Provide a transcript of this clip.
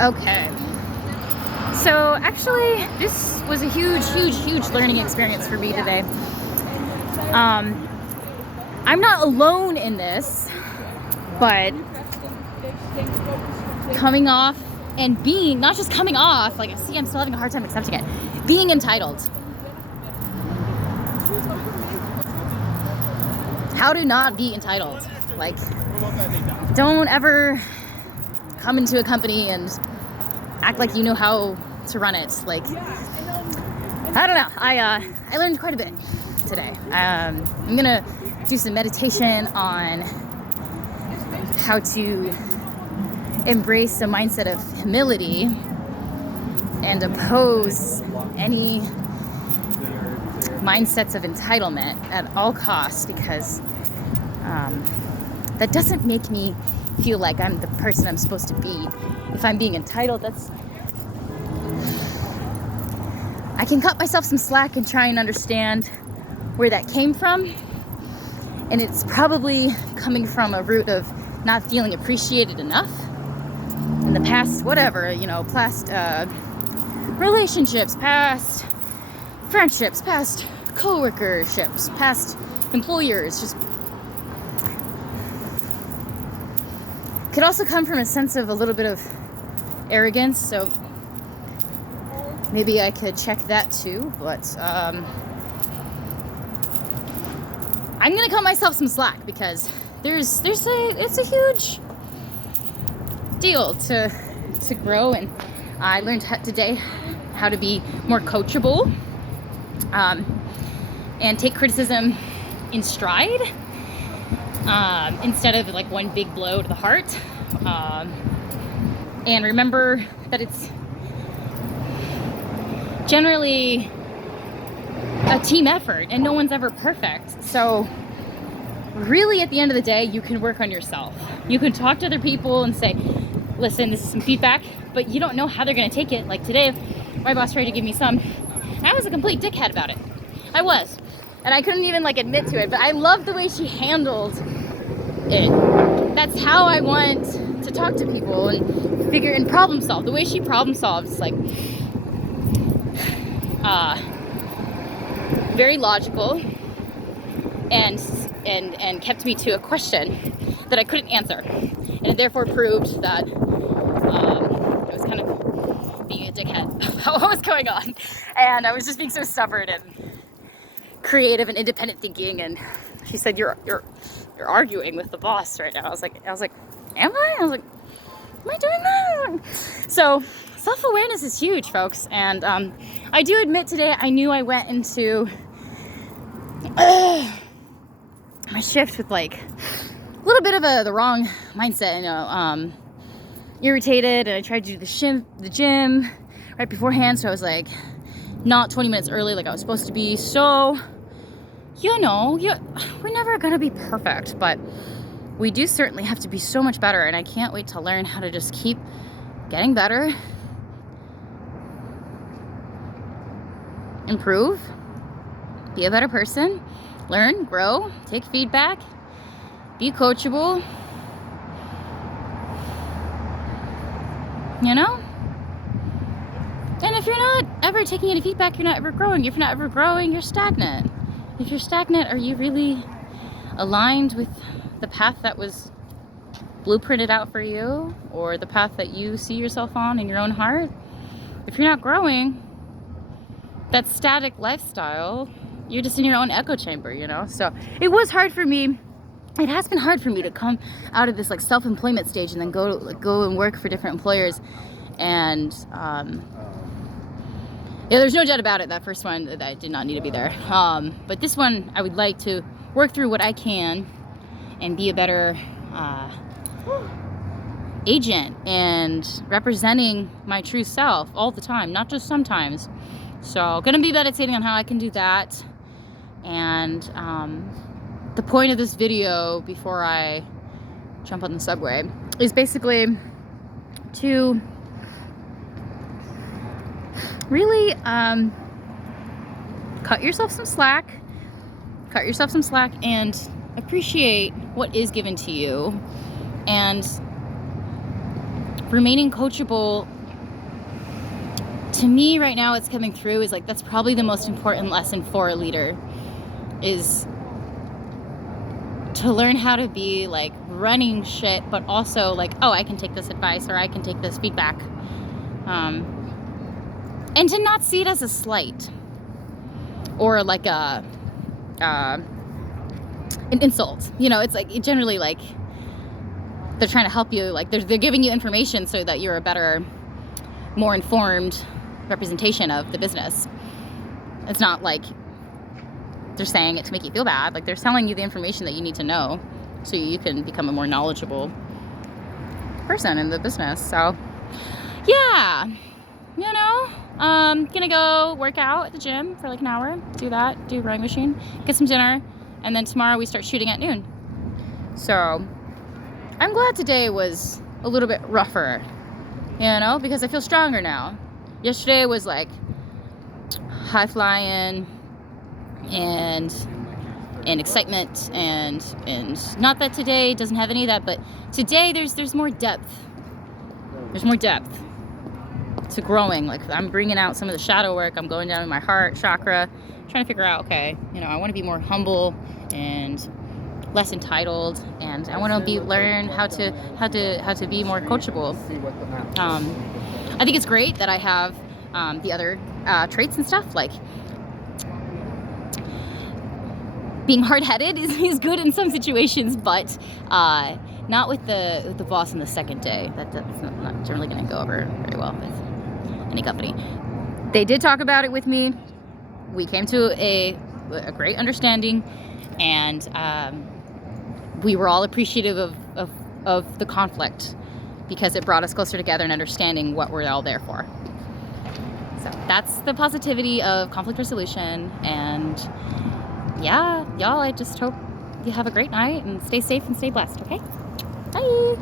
Okay. So actually, this was a huge learning experience for me today. I'm not alone in this, but coming off and being, not just coming off, like, see, I'm still having a hard time accepting it, being entitled. How to not be entitled. Like, don't ever come into a company and act like you know how to run it. Like, I don't know. I learned quite a bit today. I'm gonna do some meditation on how to embrace a mindset of humility and oppose any mindsets of entitlement at all costs, because that doesn't make me feel like I'm the person I'm supposed to be. If I'm being entitled, I can cut myself some slack and try and understand where that came from. And it's probably coming from a root of not feeling appreciated enough in the past, whatever, past relationships, past friendships, past co-workerships, past employers. Just could also come from a sense of a little bit of arrogance, so maybe I could check that too. But I'm gonna cut myself some slack, because it's a huge deal to grow, and I learned today how to be more coachable and take criticism in stride, instead of like one big blow to the heart, and remember that it's generally a team effort and no one's ever perfect. So really, at the end of the day, you can work on yourself. You can talk to other people and say, listen, this is some feedback, but you don't know how they're going to take it. Like today, my boss tried to give me some. I was a complete dickhead about it. I was. And I couldn't even admit to it, but I love the way she handled it. That's how I want to talk to people and figure and problem solve. The way she problem solves, very logical, and kept me to a question that I couldn't answer, and it therefore proved that I was kind of being a dickhead about what was going on, and I was just being so stubborn and creative and independent thinking. And she said, "You're arguing with the boss right now." I was like, "Am I?" I was like, "Am I doing that?" So self-awareness is huge, folks, and I do admit today I knew I went into my shift with a little bit of the wrong mindset, irritated, and I tried to do the gym right beforehand, so I was not 20 minutes early like I was supposed to be. So we're never gonna be perfect, but we do certainly have to be so much better, and I can't wait to learn how to just keep getting better, improve, be a better person, learn, grow, take feedback, be coachable, And if you're not ever taking any feedback, you're not ever growing. If you're not ever growing, you're stagnant. If you're stagnant, are you really aligned with the path that was blueprinted out for you, or the path that you see yourself on in your own heart? If you're not growing, that static lifestyle, you're just in your own echo chamber, So it was hard for me. It has been hard for me to come out of this self-employment stage and then go and work for different employers. And there's no doubt about it. That first one, that I did not need to be there. But this one, I would like to work through what I can and be a better agent and representing my true self all the time, not just sometimes. So gonna be meditating on how I can do that. And the point of this video, before I jump on the subway, is basically to really cut yourself some slack and appreciate what is given to you, and remaining coachable, to me right now, it's coming through is like, that's probably the most important lesson for a leader, is to learn how to be like running shit, but also like, oh, I can take this advice or I can take this feedback. And to not see it as a slight or like an insult. You know, it's like generally like they're trying to help you, like they're giving you information so that you're a better, more informed representation of the business. It's not like they're saying it to make you feel bad. Like they're telling you the information that you need to know so you can become a more knowledgeable person in the business. So yeah, you know, gonna go work out at the gym for like an hour, do a rowing machine, get some dinner, and then tomorrow we start shooting at noon. So I'm glad today was a little bit rougher, you know, because I feel stronger now. Yesterday was like high flying and excitement and not that today doesn't have any of that, but today there's more depth. There's more depth to growing. Like I'm bringing out some of the shadow work. I'm going down in my heart chakra, trying to figure out, okay, you know, I want to be more humble and less entitled, and I want to learn how to be more coachable. I think it's great that I have the other traits and stuff, like being hard-headed is good in some situations, but not with the boss on the second day. That's not generally going to go over very well with any company. They did talk about it with me. We came to a great understanding, and we were all appreciative of the conflict because it brought us closer together and understanding what we're all there for. So that's the positivity of conflict resolution. And yeah, y'all, I just hope you have a great night and stay safe and stay blessed, okay? Bye!